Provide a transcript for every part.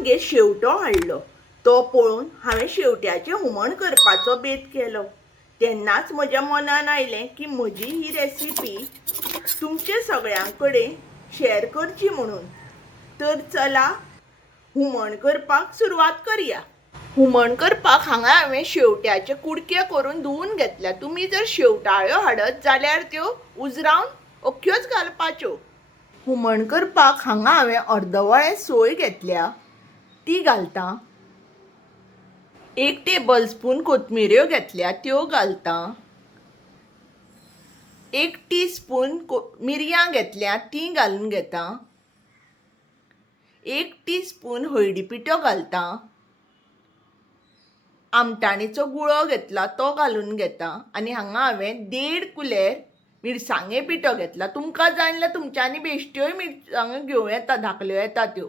आमगे शेवटो हाडलो। तो पळोवन हांवें शेवट्याचें हुमण करपाचो बेत केलो। तेन्नाच म्हज्या मनान आयलें की म्हजी ही रेसिपी तुमचे सगळ्यां कडेन शेअर करची म्हणून। तर चला हुमण करपाक सुरवात करया। हुमण करपाक हांगा हांवें शेवट्याचे कुडके करून धुवून घेतल्या। तुमी जर शेवटाळ्यो हाडत जाल्यार त्यो उजरावन अख्ख्योच घालपाच्यो। हुमण करपाक हांगा हांवें अर्दवळे सोय घेतल्या, ती घालता। 1 टेबल स्पून कोथमिऱ्यो घेतल्या, त्यो घालता। 1 टीस्पून मिरयां घेतल्या, ती घालून घेता। 1 टीस्पून हळदी पिठो घालता। आमटाणीचो गुळो घेतला, तो घालून घेता। आनी हांगा हांवें 1.5 कुलेर मिरसांगे पिठो घेतला। तुमकां जाय जाल्यार तुमच्यांनी बेश्ट्योय मिरसांगो घेवं येता, धाकल्यो येता त्यो।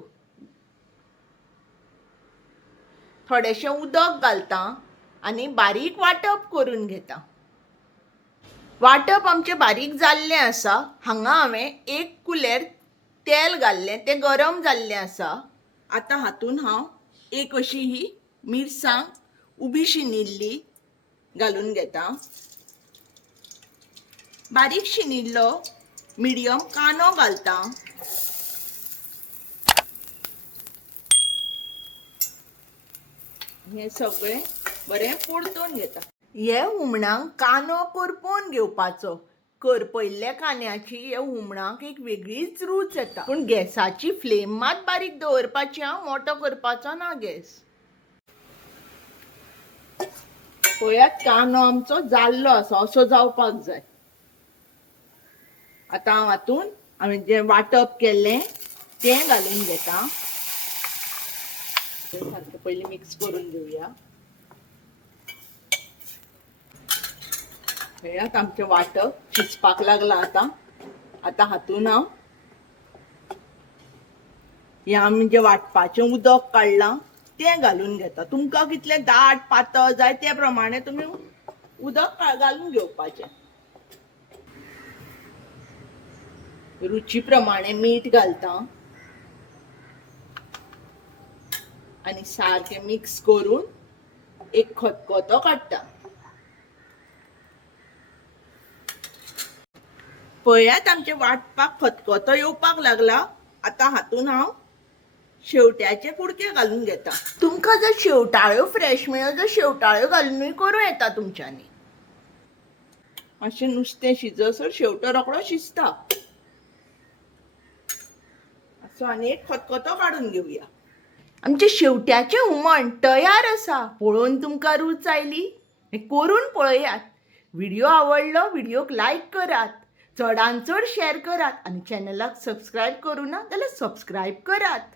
थोडेशें उदक घालता आनी बारीक वांटप करून घेता। वांटप आमचें बारीक जाल्लें आसा। हांगा हांवें 1 कुलेर तेल घाल्लें, तें गरम जाल्लें आसा। आतां हातून हांव एक अशी ही मिरसांग उबी शिनिल्ली घालून घेता। बारीक शिनिल्लो मिडियम कांदो घालता। हे सगळें बरें परतून घेता। हे हुमणाक कांदो करपून घेवपाचो। करपयल्ल्या कांद्याची हे हुमणाक एक वेगळीच रूच येता। पूण गॅसाची फ्लेम मात बारीक दवरपाची, मोठो करपाचो ना गॅस। पळयात कांदो आमचो जाल्लो आसा, असो जावपाक जाय। आतां हांव हातून हांवें जें वांटप केल्लें तें घालून घेता। सारकें पयलीं मिक्स करून घेवया। पळयात आमचें वांटप शिजपाक लागलां आतां। आतां हातून हांव हें आमी जें वांटपाचें उदक काडलां तें घालून घेता। तुमकां कितलें दाट पातळ जाय ते प्रमाणे तुमी उदक घालून घेवपाचें। रुची प्रमाणे मीठ घालता आनी सारकें मिक्स करून एक खतखतो काडटा। पळयात आमचें वांटपाक खतखतो येवपाक लागला। आतां हातून हांव शेवट्याचे कुडके घालून घेता। तुमकां जर शेवटाळ्यो फ्रेश मेळ्ळ्यो जाल्यार शेवटाळ्यो घालूनय करूं येता तुमच्यांनी। मातशें नुस्तें शिजसर शेवटो रोखडो शिजता। असो आनी एक खतखतो काडून घेवया। आमचें शेवट्याचें हुमण तयार आसा। पळोवन तुमकां रूच आयली? करून पळयात। व्हिडिओ आवडलो व्हिडिओक लायक करात, चडांत चड शेअर करात आनी चॅनलाक सबस्क्रायब करूं ना जाल्यार सबस्क्रायब करात।